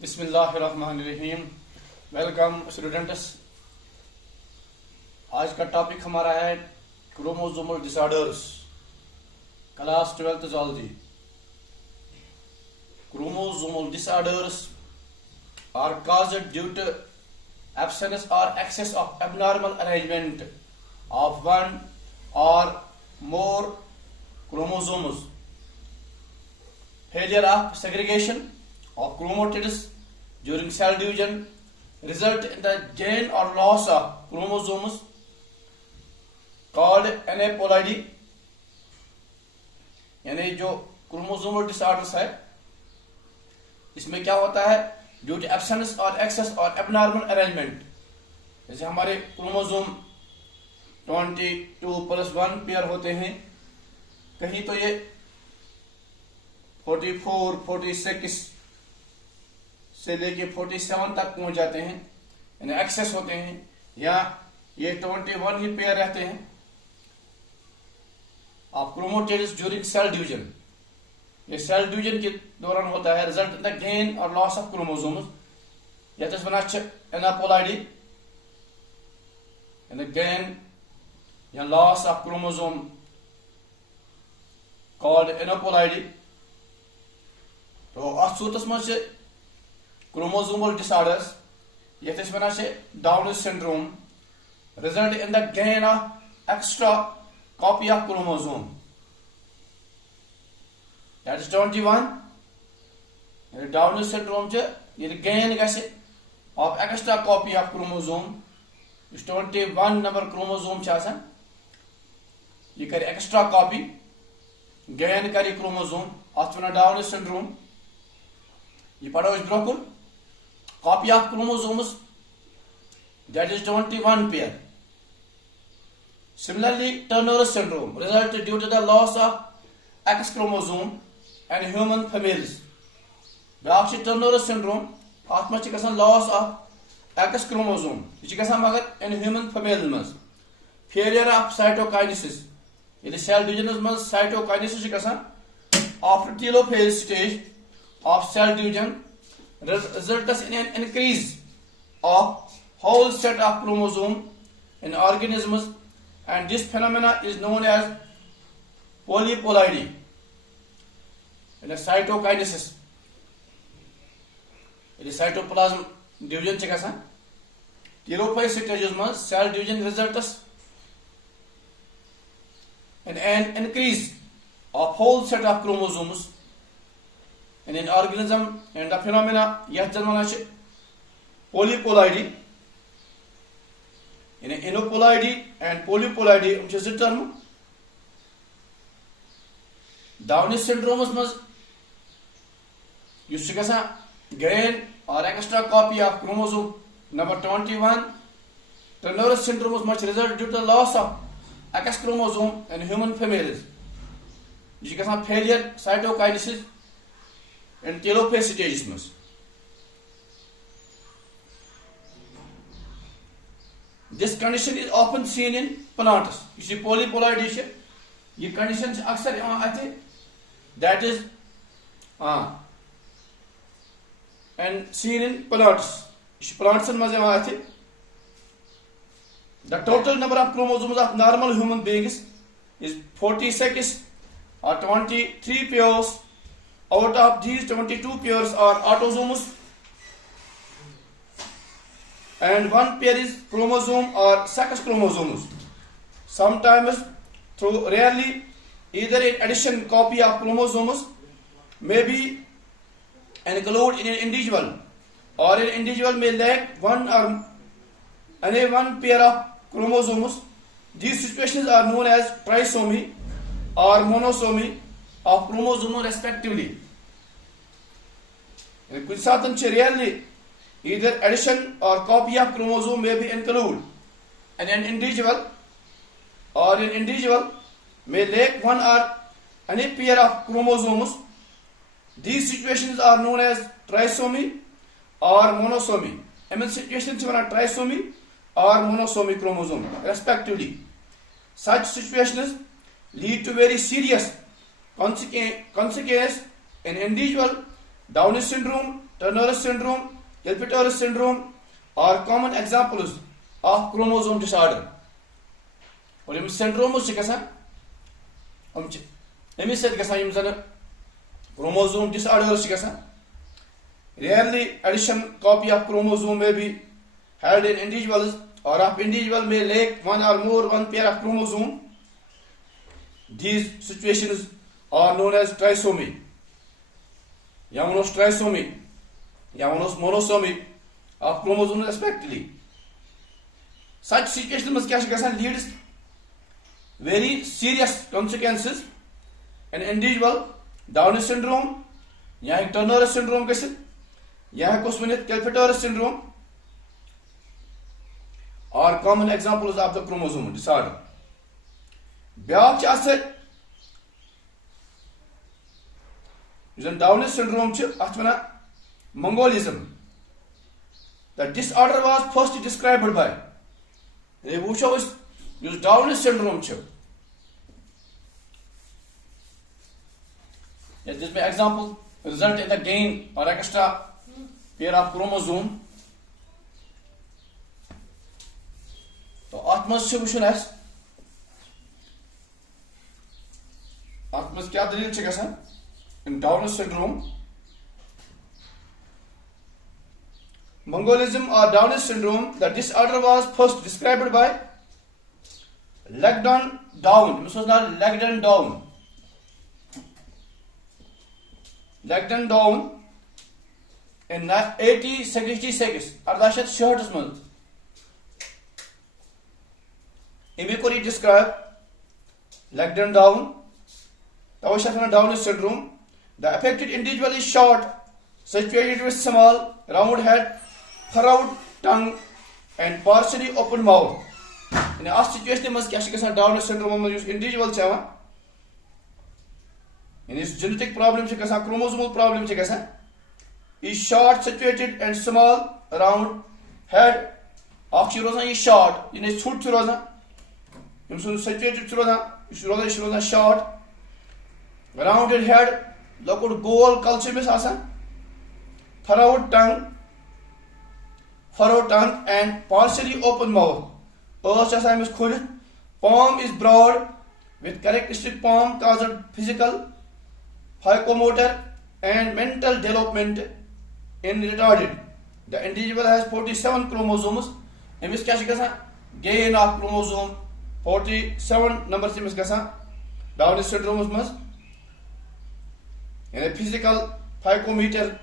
बिस्मिल्लाहिर्रहमानिर्रहीम। Welcome students. आज का टॉपिक हमारा है chromosomal disorders, class 12th zoology. Chromosomal disorders are caused due to absence or excess of abnormal arrangement of one or more chromosomes, failure of segregation of chromatids during cell division result in the gain or loss of chromosomes called aneuploidy। यानी जो chromosomal disorders है इसमें क्या होता है, due to absence और access और abnormal arrangement. जैसे हमारे क्रोमोसोम 22+1 पेयर होते हैं, कहीं तो ये 44, 46 से लेके 47 तक पहुंच जाते हैं, यानी एक्सेस होते हैं, या ये 21 ही पेयर रहते हैं of chromatids during cell division. ये सेल डिवीजन के दौरान होता है, रिजल्ट इन द गेन और लॉस ऑफ क्रोमोसोम्स। यह वन एनापोलाइडी, गेन या loss of chromosome called aneuploidy. तो अत सूरत मज क्रोमोसोमल डिसऑर्डर्स यथ one down syndrome result in the gain of extra copy of chromosome, that is 21। Down syndrome gain गि of extra copy of chromosome. 21 number chromosome यह कर extra copy, gain कर chromosome, अत वन डाउन सिंड्रोम। यह पढ़ो bro copy of chromosomes that is 21 pair। Similarly, Turner syndrome result due to the loss of X chromosome and human females। Back turner syndrome, at मज loss of X chromosome, यह मगर in human female मज। Failure of cytokinesis, ये cell division मज cytokinesis after telophase stage of cell division results in an increase of whole set of chromosome in organisms, and this phenomena is known as polyploidy in cytokinesis। cytoplasm division telophase stages में cell division results in an increase of whole set of chromosomes in an organism, and the phenomena यह जन्म polyploidy। Aneuploidy and polyploidy term। Down's syndromes मज gain और extra copy of chromosome number 21। Turner syndromes मज result due to loss of X chromosome in human females. यह failure cytokinesis in telophase stages मज। This condition is often seen in plants। यह polyploidy यह condition अक्सर अत, that is and seen in plants। plants मज अत। The total number of chromosomes of normal human beings is 46 or 23 pairs। Out of these 22 pairs are autosomes and one pair is chromosome or sex chromosomes। Sometimes, though rarely, either in addition copy of chromosomes may be included in an individual, or an individual may lack one or any one pair of chromosomes। These situations are known as trisomy or monosomy of chromosomes respectively। कुछ साथन rarely either addition or copy of chromosome may be included in an individual, or an individual may lack one or any pair of chromosomes। These situations are known as trisomy or monosomy। In situations one trisomy or monosomy chromosome respectively। Such situations lead to very serious consequences in individual Down syndrome Turner syndrome, Klippel-Treich syndrome are common examples of chromosome disorder. और यम syndrome से गसान अमिस सत गसान यम जन chromosome disorder से गसान. Rarely addition copy of chromosome may be held in individuals, or of individual may lack one pair of chromosome. These situations are known as trisomy, trisomy, monosomy of chromosomes respectively. Such situations leads very serious consequences. An individual Down syndrome, Turner syndrome, Klippel-Treich syndrome are common examples of the chromosome disorder. Beyond Down syndrome, Mongolism. The disorder was first described by Down syndrome. This may example result in the gain or extra pair of chromosome. So, atmos solution as atmos kya dalil chhe gasan in Down syndrome. Mongolism or Down syndrome, the disorder was first described by Langdon Down. This was not Langdon Down. Langdon Down in 1866. Ardashat short month. Imikori described Langdon Down. Down syndrome. The affected individual is short, situated with small, round head, furrowed tongue, and partially open mouth. In a situation, must Down syndrome individual. In his genetic problem, chromosomal problem, is short, situated, and small, round head. Oxyrosa is short. In his foot, situated, short, rounded head, local goal culture, furrowed tongue, and partially open mouth. Palm is broad with characteristic palm caused physical, psychomotor, and mental development in retarded. The individual has 47 chromosomes. Gain of chromosome 47 number Down syndrome and a physical, psychomotor,